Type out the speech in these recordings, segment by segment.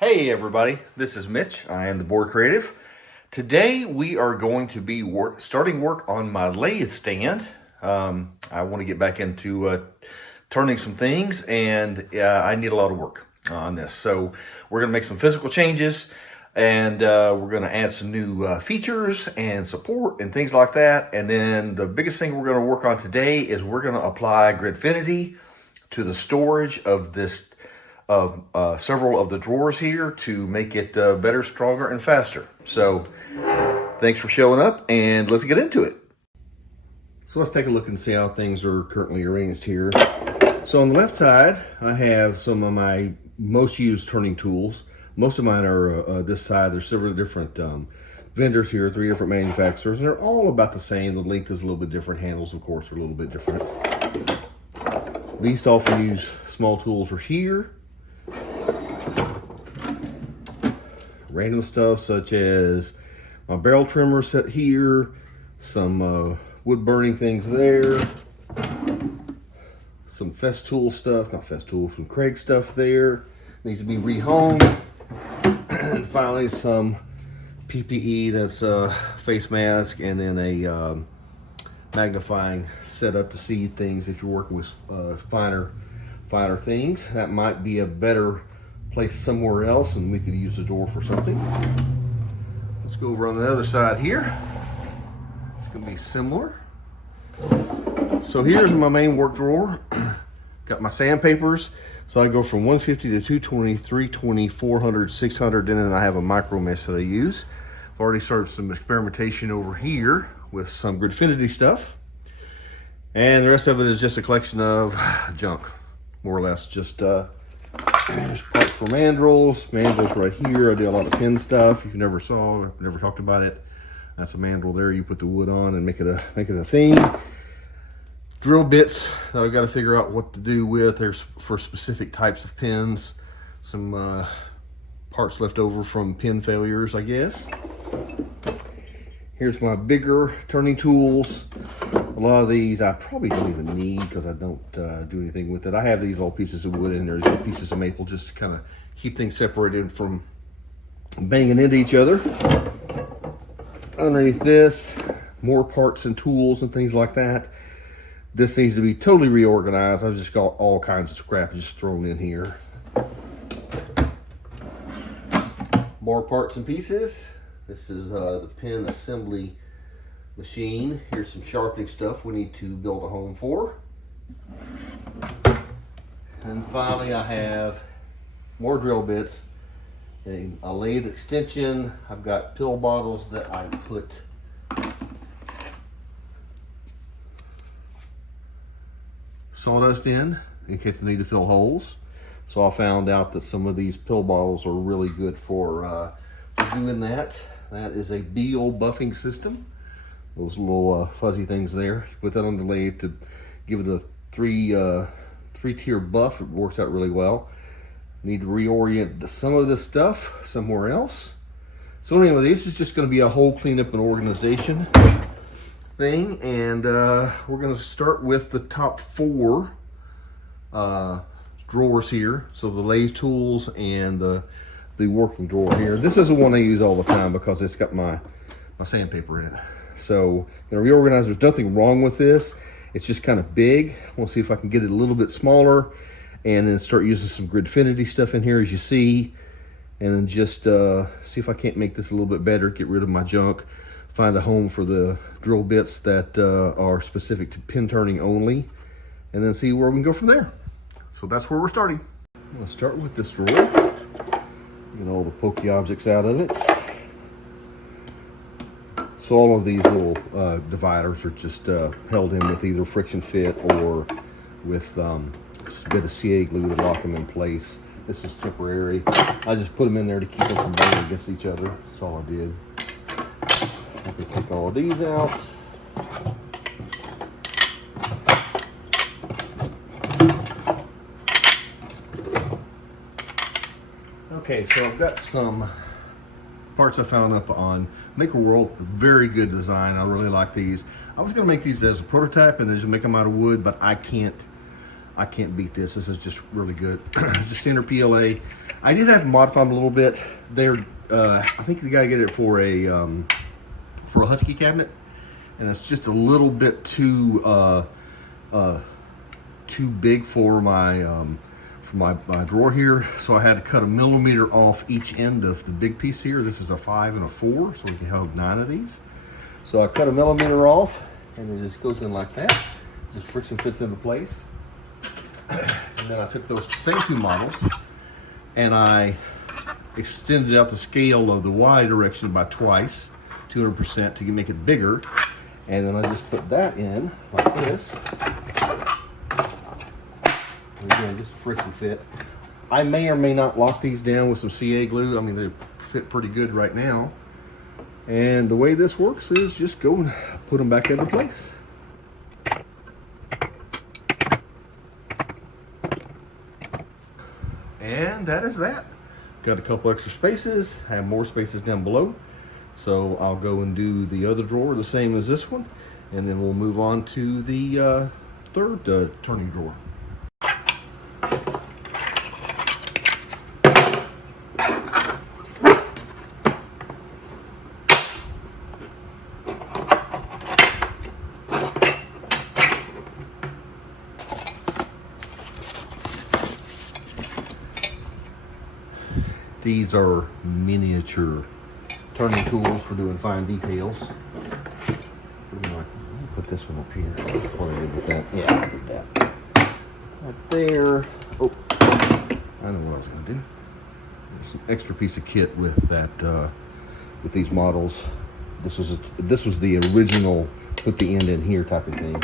Hey everybody, this is Mitch. I am the board creative. Today we are going to be starting work on my lathe stand. I want to get back into turning some things, and I need a lot of work on this. So we're going to make some physical changes, and we're going to add some new features and support and things like that. And then the biggest thing we're going to work on today is we're going to apply Gridfinity to the storage of this several of the drawers here to make it better, stronger, and faster. So thanks for showing up, and let's get into it. So let's take a look and see how things are currently arranged here. So on the left side, I have some of my most used turning tools. Most of mine are this side. There's several different vendors here, 3 different manufacturers, and they're all about the same. The length is a little bit different. Handles, of course, are a little bit different. Least often used small tools are here. Random stuff such as my barrel trimmer set here, some wood burning things there, some Festool stuff, not Festool, some Craig stuff there, needs to be rehomed, and finally some PPE, that's a face mask, and then a magnifying setup to see things if you're working with finer things. That might be a better place somewhere else, and we could use the door for something. Let's go over on the other side here. It's going to be similar. So here's my main work drawer. Got my sandpapers. So I go from 150 to 220, 320, 400, 600, and then I have a micro mesh that I use. I've already started some experimentation over here with some Gridfinity stuff. And the rest of it is just a collection of junk, more or less. Just there's parts for mandrels. Mandrels right here. I do a lot of pin stuff. If you never saw, never talked about it, that's a mandrel there. You put the wood on and make it a thing. Drill bits that I've got to figure out what to do with. There's for specific types of pins. Some parts left over from pin failures, I guess. Here's my bigger turning tools. A lot of these I probably don't even need because I don't do anything with it. I have these old pieces of wood in there, these pieces of maple, just to kind of keep things separated from banging into each other. Underneath this, more parts and tools and things like that. This needs to be totally reorganized. I've just got all kinds of scrap just thrown in here. More parts and pieces. This is the pin assembly machine. Here's some sharpening stuff we need to build a home for. And finally I have more drill bits, a lathe extension. I've got pill bottles that I put sawdust in case I need to fill holes. So I found out that some of these pill bottles are really good for doing that. That is a Beal buffing system. Those little fuzzy things there. You put that on the lathe to give it a three-tier buff. It works out really well. Need to reorient some of this stuff somewhere else. So anyway, this is just going to be a whole cleanup and organization thing, and we're going to start with the top 4 drawers here. So the lathe tools and the working drawer here. This is the one I use all the time because it's got my sandpaper in it. So gonna reorganize. There's nothing wrong with this. It's just kind of big. We'll see if I can get it a little bit smaller, and then start using some Gridfinity stuff in here, as you see, and then just see if I can't make this a little bit better. Get rid of my junk. Find a home for the drill bits that are specific to pin turning only, and then see where we can go from there. So that's where we're starting. Let's start with this drawer. Get all the pokey objects out of it. So all of these little dividers are just held in with either friction fit or with just a bit of CA glue to lock them in place. This is temporary. I just put them in there to keep them from banging against each other. That's all I did. I can take all of these out. Okay, so I've got some parts I found up on Makerworld. Very good design. I really like these. I was going to make these as a prototype and then just make them out of wood, but I can't beat this. This is just really good. Just standard PLA. I did have to modify them a little bit. They're, I think the guy get it for a Husky cabinet, and it's just a little bit too big for my drawer here. So I had to cut 1 millimeter off each end of the big piece here. This is a 5 and a 4, so we can hold 9 of these. So I cut 1 millimeter off, and it just goes in like that. Just friction fits into place. And then I took those same 2 models and I extended out the scale of the Y direction by twice, 200%, to make it bigger. And then I just put that in like this. And again, just a friction fit. I may or may not lock these down with some CA glue. I mean, they fit pretty good right now. And the way this works is just go and put them back into place. And that is that. Got a couple extra spaces, have more spaces down below. So I'll go and do the other drawer the same as this one, and then we'll move on to the third turning drawer. These are miniature turning tools for doing fine details. Put this one up here. That's what I did with that. Yeah, I did that. Right there. Oh, I know what I was going to do. There's some extra piece of kit with that, with these models. This was the original put the end in here type of thing.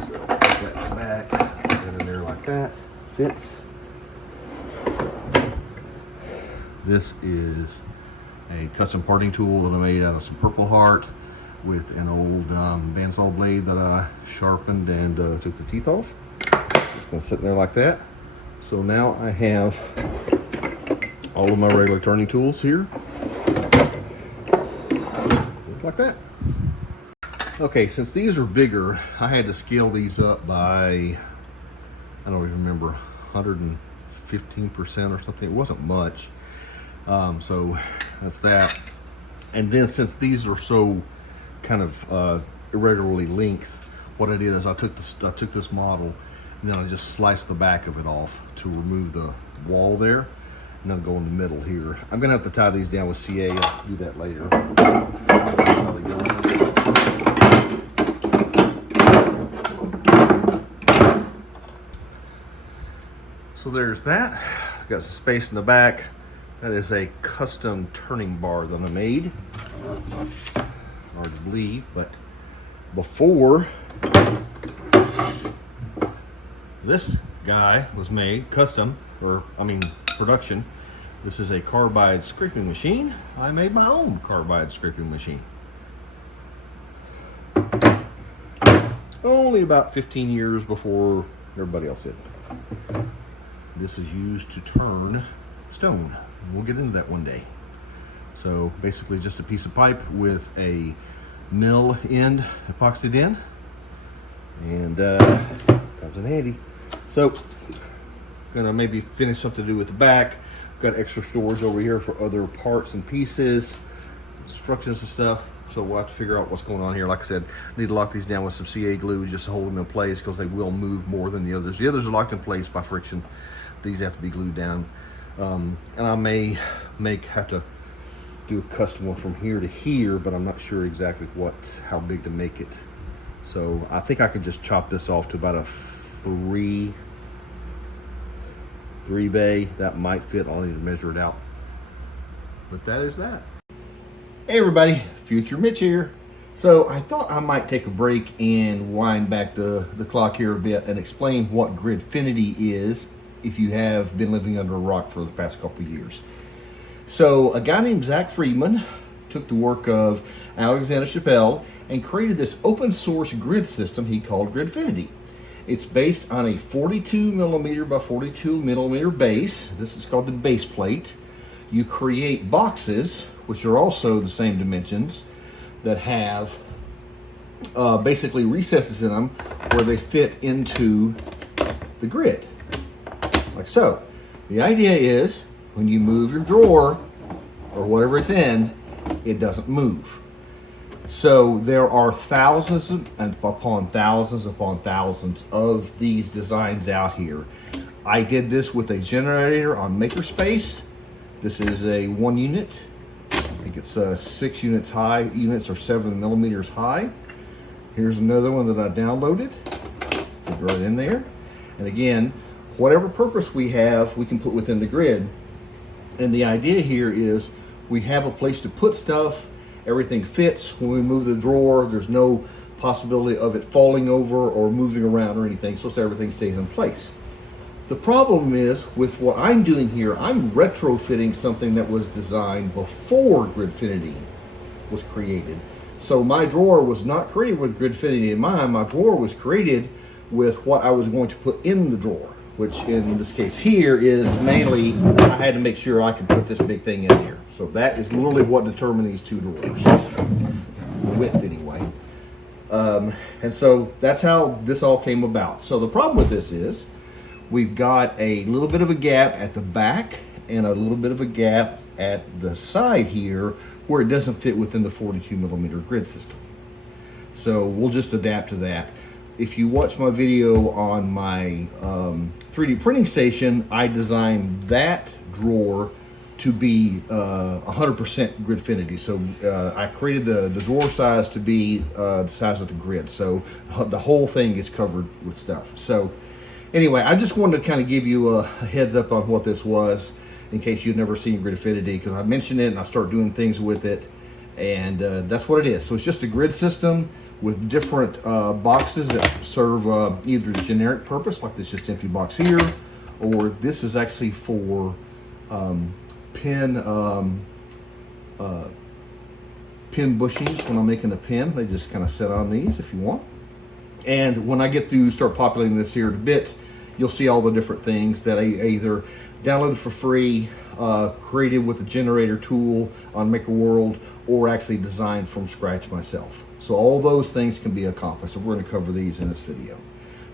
So put that in the back, put it in there like that. Fits. This is a custom parting tool that I made out of some Purple Heart with an old bandsaw blade that I sharpened and took the teeth off. Just gonna sit in there like that. So now I have all of my regular turning tools here. Just like that. Okay, since these are bigger, I had to scale these up by, I don't even remember, 115% or something. It wasn't much. So that's that. And then since these are so kind of irregularly length, what I did is I took this model and then I just sliced the back of it off to remove the wall there, and then go in the middle here. I'm gonna have to tie these down with CA. I'll do that later. So there's that. Got some space in the back. That is a custom turning bar that I made. Hard to believe, but before this guy was made, custom, or I mean production, this is a carbide scraping machine. I made my own carbide scraping machine. Only about 15 years before everybody else did. This is used to turn stone. We'll get into that one day. So basically just a piece of pipe with a mill end epoxied in, and comes in handy. So gonna maybe finish something to do with the back. Got extra storage over here for other parts and pieces, some instructions and stuff. So we'll have to figure out what's going on here. Like I said, I need to lock these down with some CA glue just to hold them in place, because they will move more than the others. The others are locked in place by friction. These have to be glued down. And I may have to do a custom one from here to here, but I'm not sure exactly how big to make it. So I think I could just chop this off to about a three bay. That might fit. I'll need to measure it out. But that is that. Hey everybody, Future Mitch here. So I thought I might take a break and wind back the clock here a bit and explain what Gridfinity is, if you have been living under a rock for the past couple of years. So a guy named Zach Friedman took the work of Alexander Chappelle and created this open source grid system he called Gridfinity. It's based on a 42 millimeter by 42 millimeter base. This is called the base plate. You create boxes, which are also the same dimensions, that have basically recesses in them where they fit into the grid. Like so. The idea is when you move your drawer or whatever it's in, it doesn't move. So there are thousands upon thousands of these designs out here. I did this with a generator on Makerspace. This is a 1 unit. I think it's 6 units high, units or 7 millimeters high. Here's another one that I downloaded. Put it right in there. And again, whatever purpose we have, we can put within the grid. And the idea here is we have a place to put stuff. Everything fits. When we move the drawer, there's no possibility of it falling over or moving around or anything, so everything stays in place. The problem is with what I'm doing here, I'm retrofitting something that was designed before Gridfinity was created. So my drawer was not created with Gridfinity in mind. My drawer was created with what I was going to put in the drawer, which in this case here is mainly, I had to make sure I could put this big thing in here. So that is literally what determined these 2 drawers, the width anyway. And so that's how this all came about. So the problem with this is we've got a little bit of a gap at the back and a little bit of a gap at the side here where it doesn't fit within the 42 millimeter grid system. So we'll just adapt to that. If you watch my video on my 3D printing station, I designed that drawer to be 100% Gridfinity. So I created the drawer size to be the size of the grid. So the whole thing is covered with stuff. So anyway, I just wanted to kind of give you a heads up on what this was in case you've never seen Gridfinity, because I mentioned it and I start doing things with it, and that's what it is. So it's just a grid system with different boxes that serve either the generic purpose, like this just empty box here, or this is actually for pin bushings. When I'm making a pin, they just kind of set on these if you want. And when I get through, start populating this here to bits, you'll see all the different things that I either downloaded for free, created with the generator tool on Makerworld, or actually designed from scratch myself. So all those things can be accomplished, and we're going to cover these in this video.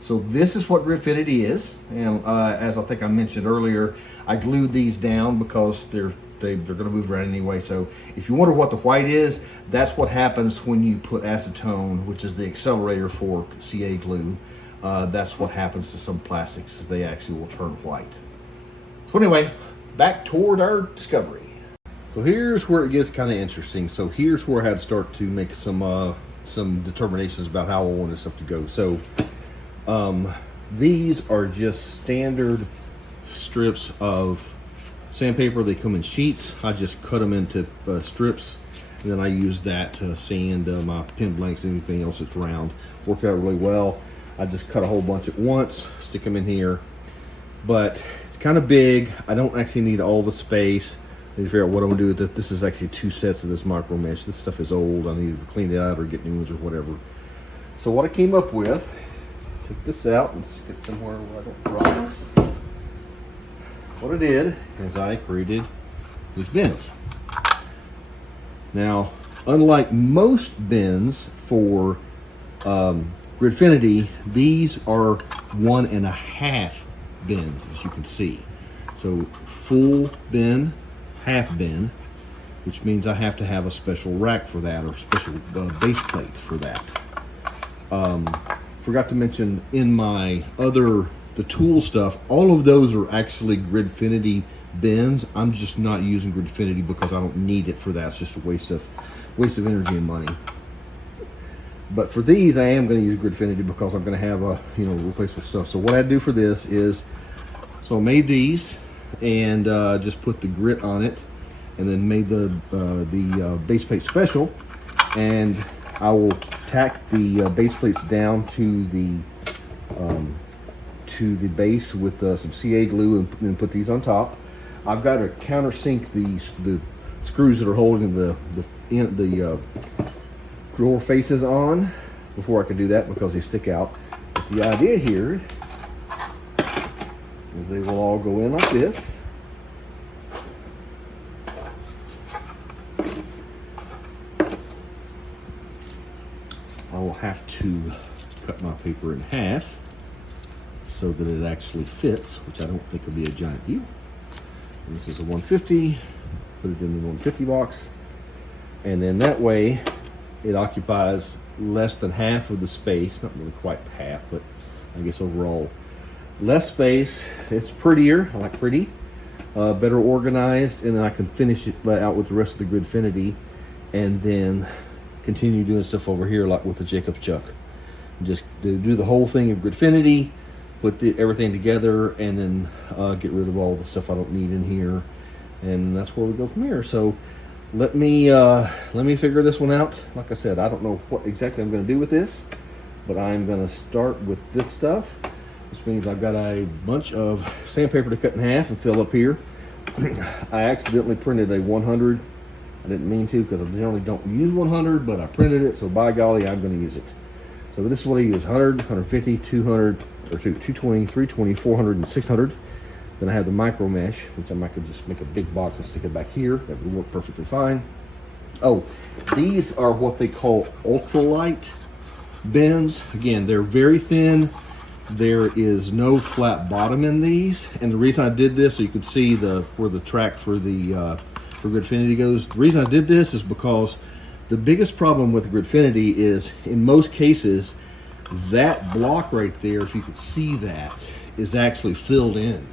So this is what Gridfinity is, and as I think I mentioned earlier, I glued these down because they're going to move around anyway. So if you wonder what the white is, that's what happens when you put acetone, which is the accelerator for CA glue. That's what happens to some plastics, is they actually will turn white. So anyway, back toward our discovery. So here's where it gets kind of interesting. So here's where I had to start to make some determinations about how I want this stuff to go. So these are just standard strips of sandpaper. They come in sheets. I just cut them into strips, and then I use that to sand my pin blanks and anything else that's round. Worked out really well. I just cut a whole bunch at once, stick them in here, but it's kind of big. I don't actually need all the space. I need to figure out what I'm gonna do with it. This is actually 2 sets of this micro mesh. This stuff is old. I need to clean it out or get new ones or whatever. So what I came up with, take this out and stick it somewhere where I don't drop it. What I did is I created these bins. Now, unlike most bins for Gridfinity, these are 1.5 bins, as you can see. So full bin, half bin, which means I have to have a special rack for that, or special base plate for that. Forgot to mention in my the tool stuff, all of those are actually Gridfinity bins. I'm just not using Gridfinity because I don't need it for that. It's just a waste of energy and money. But for these, I am going to use Gridfinity because I'm going to have a replacement stuff. So what I do for this is, so I made these and just put the grit on it, and then made the base plate special, and I will tack the base plates down to the base with some CA glue, and then put these on top. I've got to countersink the screws that are holding the drawer faces on before I can do that because they stick out. But the idea here is they will all go in like this. I will have to cut my paper in half so that it actually fits, which I don't think will be a giant deal. And this is a 150. Put it in the 150 box. And then that way it occupies less than half of the space. Not really quite half, but I guess overall less space. It's prettier. I like pretty. Better organized, and then I can finish it out with the rest of the Gridfinity, and then continue doing stuff over here like with the Jacob's Chuck. Just do the whole thing of Gridfinity, put everything together, and then get rid of all the stuff I don't need in here, and that's where we go from here. So let me figure this one out. Like I said, I don't know what exactly I'm going to do with this, but I'm going to start with this stuff, which means I've got a bunch of sandpaper to cut in half and fill up here. I accidentally printed a 100. I didn't mean to, because I generally don't use 100, but I printed it, so by golly, I'm going to use it. So this is what I use: 100, 150, 200, or 220, 320, 400, and 600. Then I have the micro mesh, which I might could just make a big box and stick it back here. That would work perfectly fine. Oh, these are what they call ultralight bins. Again, they're very thin. There is no flat bottom in these, and the reason I did this, so you could see where the track for the for Gridfinity goes. The reason I did this is because the biggest problem with the Gridfinity is, in most cases, that block right there, if you could see that, is actually filled in,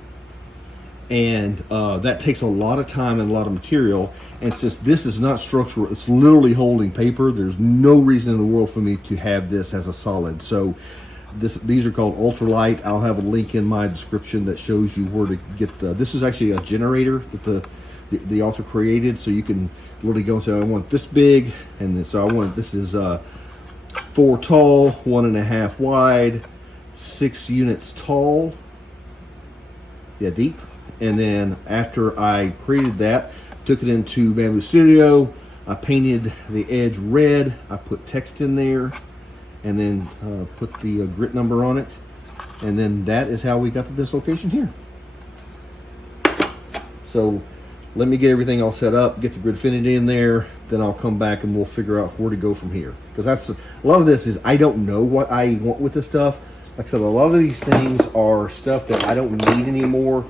and that takes a lot of time and a lot of material. And since this is not structural, it's literally holding paper, there's no reason in the world for me to have this as a solid. So these are called ultralight. I'll have a link in my description that shows you where to get this is actually a generator that the author created, so you can literally go and say, I want this big, and then, so I want, this is 4 tall, 1.5 wide, 6 units tall, deep. And then after I created that, took it into Bamboo Studio, I painted the edge red, I put text in there, and then put the grit number on it, and then that is how we got to this location here. So let me get everything all set up, get the Gridfinity in there, then I'll come back and we'll figure out where to go from here. Because that's a lot of this is I don't know what I want with this stuff. Like I said, a lot of these things are stuff that I don't need anymore.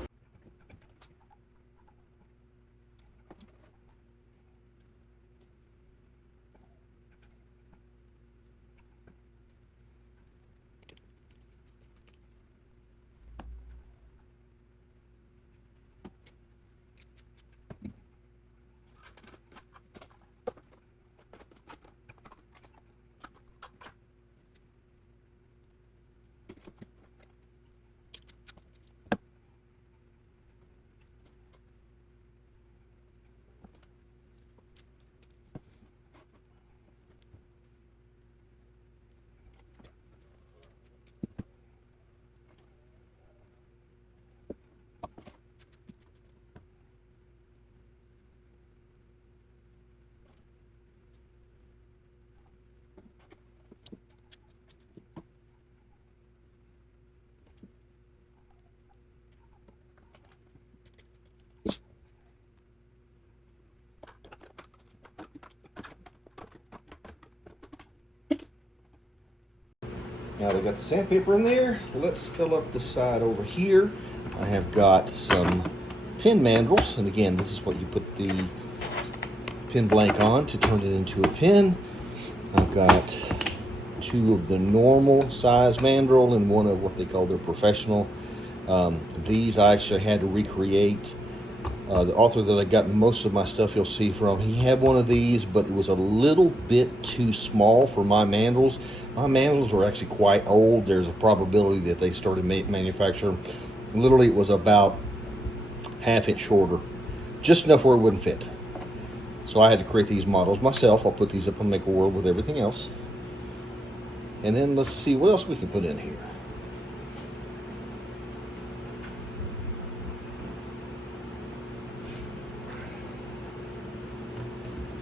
Now they got the sandpaper in there. Let's fill up the side over here. I have got some pin mandrels, and again, this is what you put the pin blank on to turn it into a pin. I've got 2 of the normal size mandrel and 1 of what they call their professional. These I actually had to recreate. The author that I got most of my stuff you'll see from, he had one of these, but it was a little bit too small for my mandrels. My mandrels were actually quite old. There's a probability that they started manufacturing. Literally, it was about 1/2 inch shorter, just enough where it wouldn't fit. So I had to create these models myself. I'll put these up on Makerworld with everything else. And then let's see what else we can put in here.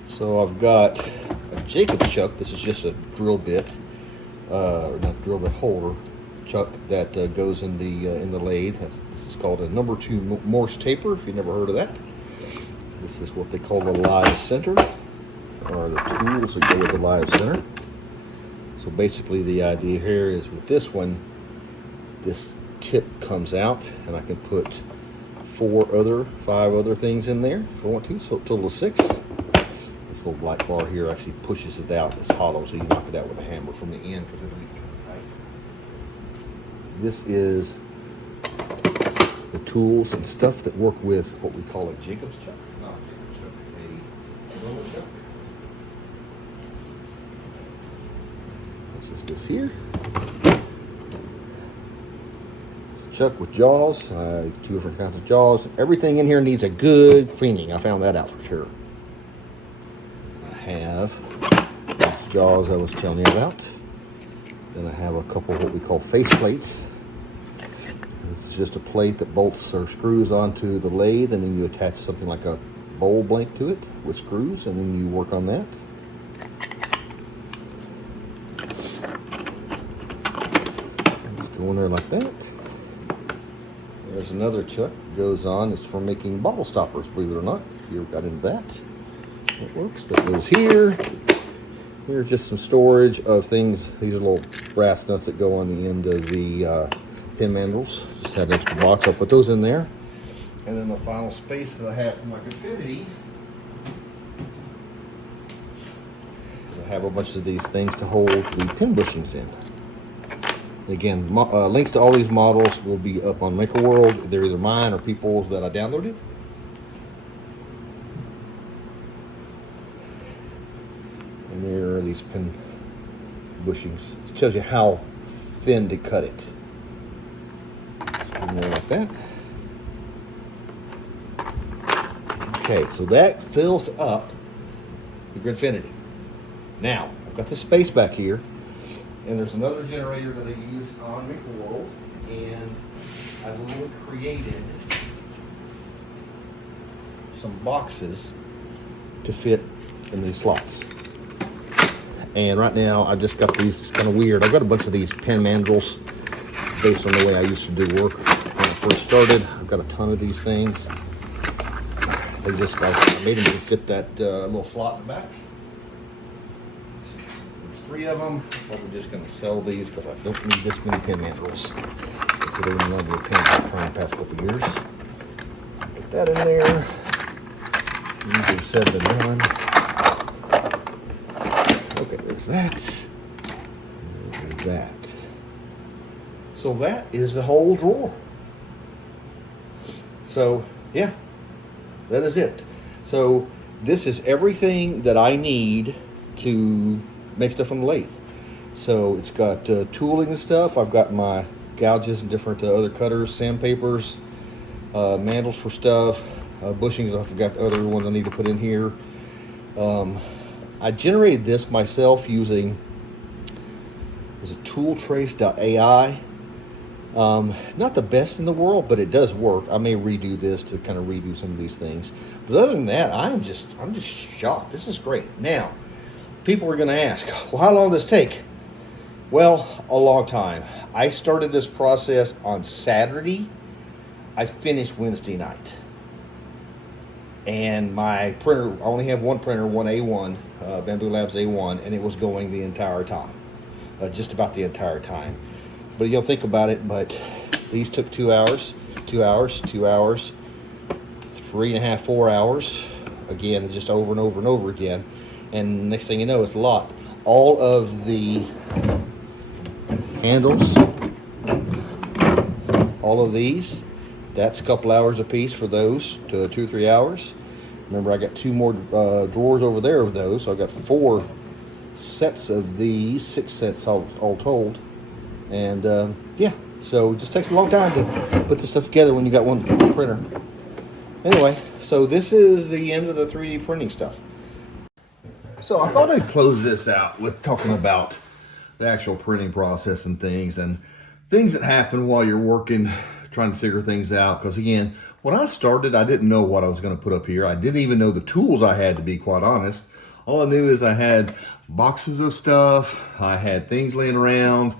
So I've got a Jacob's chuck. This is just a drill bit, or not drill bit holder chuck that goes in the lathe. This is called a number 2 Morse taper. If you've never heard of that, this is what they call the live center, or the tools that go with the live center. So basically, the idea here is with this one, this tip comes out, and I can put 5 other things in there if I want to, so total of 6. This little black bar here actually pushes it out. It's hollow, so you knock it out with a hammer from the end because it'll be kind of tight. This is the tools and stuff that work with what we call a Jacob's chuck. Not a Jacob's chuck, a roller chuck. This is this here. It's a chuck with jaws, 2 different kinds of jaws. Everything in here needs a good cleaning. I found that out for sure. I have these jaws I was telling you about. Then I have a couple of what we call face plates. This is just a plate that bolts or screws onto the lathe, and then you attach something like a bowl blank to it with screws, and then you work on that. Just go in there like that. There's another chuck that goes on. It's for making bottle stoppers, believe it or not. If you ever got into that, it works. That goes here. Here's just some storage of things. These are little brass nuts that go on the end of the pin mandrels. Just had an extra box. I'll put those in there. And then the final space that I have for my Gridfinity, I have a bunch of these things to hold the pin bushings in. Again, links to all these models will be up on Makerworld. They're either mine or people's that I downloaded. And there are these pin bushings. It tells you how thin to cut it. More like that. Okay, so that fills up the Gridfinity. Now, I've got the space back here, and there's another generator that I use on Makerworld, and I literally created some boxes to fit in these slots. And right now, I've just got these. It's kind of weird. I've got a bunch of these pin mandrels based on the way I used to do work when I first started. I've got a ton of these things. I made them to fit that little slot in the back. There's 3 of them. I'm probably just going to sell these because I don't need this many pin mandrels. So they're going to love your pins I've tried the past couple of years. Put that in there. These are 7 and 1. Okay, there's that. There's that. So that is the whole drawer. So yeah, that is it. So this is everything that I need to make stuff on the lathe. So it's got tooling and stuff. I've got my gouges and different other cutters, sandpapers, mandrels for stuff, bushings. I forgot the other ones I need to put in here. I generated this myself using, was it tooltrace.ai. Not the best in the world, but it does work. I may redo this to kind of redo some of these things. But other than that, I'm just shocked. This is great. Now, people are going to ask, well, how long does this take? Well, a long time. I started this process on Saturday. I finished Wednesday night. And my printer, I only have one printer, one A1, Bamboo Labs A1, and it was going the entire time. Just about the entire time. But you'll think about it, but these took 2 hours, 2 hours, 2 hours, 3.5, 4 hours. Again, just over and over and over again. And next thing you know, it's a lot. All of the handles, all of these, that's a couple hours a piece for those, to 2 or 3 hours. Remember, I got 2 more drawers over there of those, so I've got 4 sets of these, 6 sets all told. And yeah, so it just takes a long time to put this stuff together when you got one printer. Anyway, so this is the end of the 3D printing stuff. So I thought I'd close this out with talking about the actual printing process and things that happen while you're working, trying to figure things out. Because again, when I started, I didn't know what I was going to put up here. I didn't even know the tools I had, to be quite honest. All I knew is I had boxes of stuff, I had things laying around,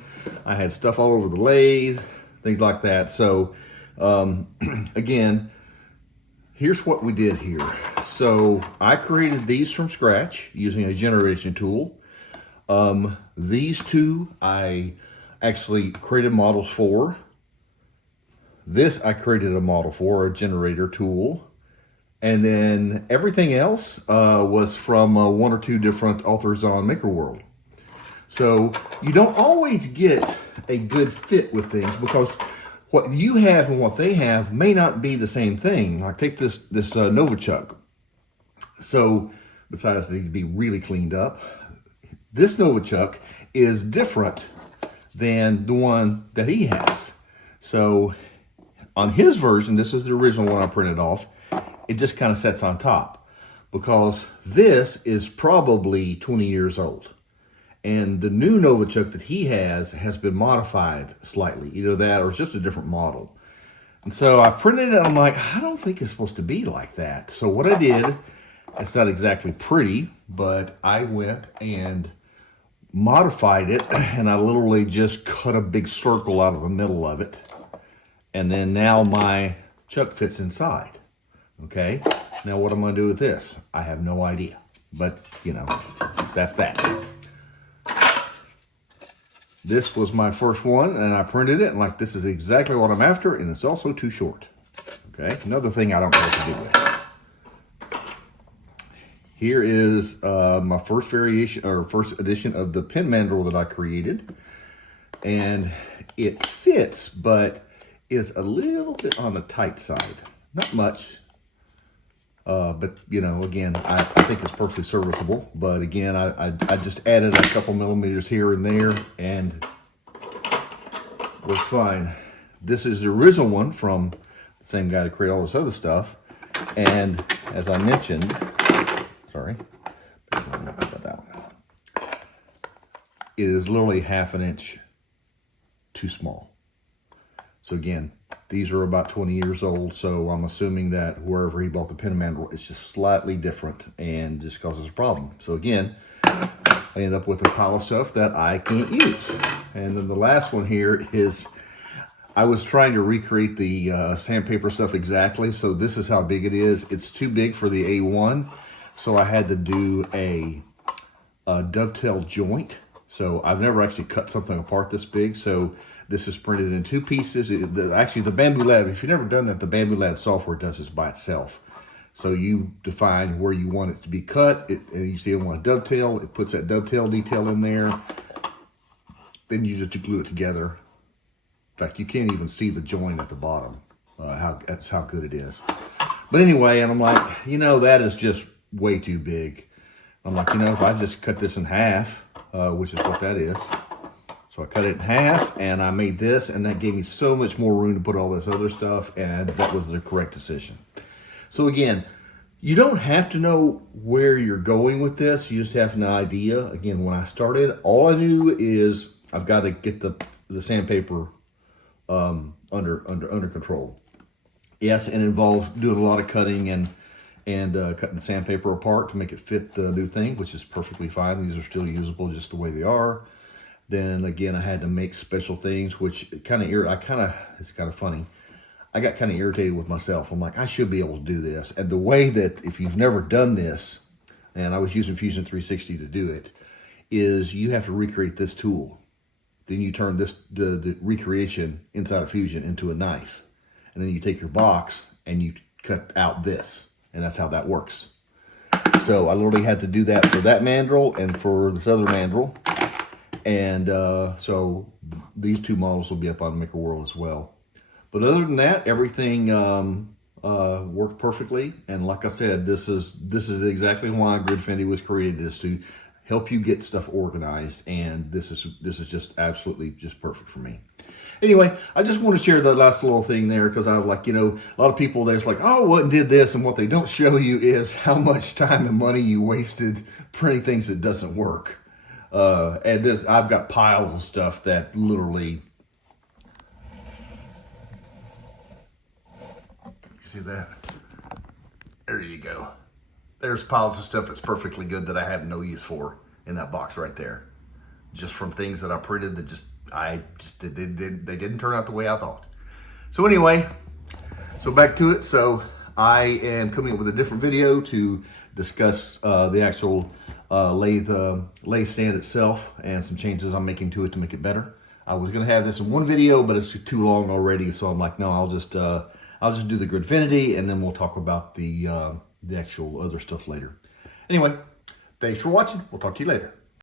I had stuff all over the lathe, things like that. So again, here's what we did here. So I created these from scratch using a generation tool. These 2 I actually created models for. this I created a model for, a generator tool. And then everything else was from one or two different authors on Makerworld. So you don't always get a good fit with things because what you have and what they have may not be the same thing. Like take this Novichok. So besides they need to be really cleaned up, this Novichok is different than the one that he has. So on his version, this is the original one I printed off, it just kind of sets on top because this is probably 20 years old. And the new Novichok that he has been modified slightly, either that or it's just a different model. And so I printed it and I'm like, I don't think it's supposed to be like that. So what I did, it's not exactly pretty, but I went and modified it and I literally just cut a big circle out of the middle of it. And then now my chuck fits inside. Okay, now what am I gonna do with this? I have no idea, but you know, that's that. This was my first one and I printed it and like, this is exactly what I'm after and it's also too short. Okay, another thing I don't know what to do with. Here is my first variation or first edition of the pen mandrel that I created. And it fits, but it's a little bit on the tight side. Not much. But you know, again, I think it's perfectly serviceable. But again, I just added a couple millimeters here and there, and works fine. This is the original one from the same guy to create all this other stuff. And as I mentioned, sorry, it is literally ½ inch too small. So again, these are about 20 years old, so I'm assuming that wherever he bought the pen mandrel, it's just slightly different and just causes a problem. So again, I end up with a pile of stuff that I can't use. And then the last one here is, I was trying to recreate the sandpaper stuff exactly, so this is how big it is. It's too big for the A1, so I had to do a dovetail joint. So I've never actually cut something apart this big, so this is printed in two pieces. Actually, the Bamboo Lab, if you've never done that, the Bamboo Lab software does this by itself. So you define where you want it to be cut, and you see it want a dovetail, it puts that dovetail detail in there. Then you just glue it together. In fact, you can't even see the joint at the bottom. That's how good it is. But anyway, and I'm like, you know, that is just way too big. I'm like, you know, if I just cut this in half, which is what that is. So I cut it in half and I made this, and that gave me so much more room to put all this other stuff, and that was the correct decision. So again, you don't have to know where you're going with this. You just have an idea. Again, when I started, all I knew is I've got to get the sandpaper under control. Yes, and involved doing a lot of cutting and cutting the sandpaper apart to make it fit the new thing, which is perfectly fine. These are still usable just the way they are. Then again, I had to make special things, which it's kind of funny. I got kind of irritated with myself. I'm like, I should be able to do this. And the way that, if you've never done this, and I was using Fusion 360 to do it, is you have to recreate this tool. Then you turn the recreation inside of Fusion into a knife. And then you take your box and you cut out this. And that's how that works. So I literally had to do that for that mandrel and for this other mandrel. And so these two models will be up on Makerworld as well. But other than that, everything worked perfectly. And like I said, this is exactly why Gridfinity was created, is to help you get stuff organized. And this is just absolutely just perfect for me. Anyway, I just want to share the last little thing there, because I was like, you know, a lot of people, they're like, oh, what did this? And what they don't show you is how much time and money you wasted printing things that doesn't work. And this, I've got piles of stuff that literally, you see that? There you go. There's piles of stuff that's perfectly good that I have no use for in that box right there. Just from things that I printed that they didn't turn out the way I thought. So anyway, so back to it. So I am coming up with a different video to discuss the actual lathe stand itself and some changes I'm making to it to make it better. I was gonna have this in one video, but it's too long already. So I'm like, no, I'll just do the Gridfinity, and then we'll talk about the actual other stuff later. Anyway, thanks for watching. We'll talk to you later.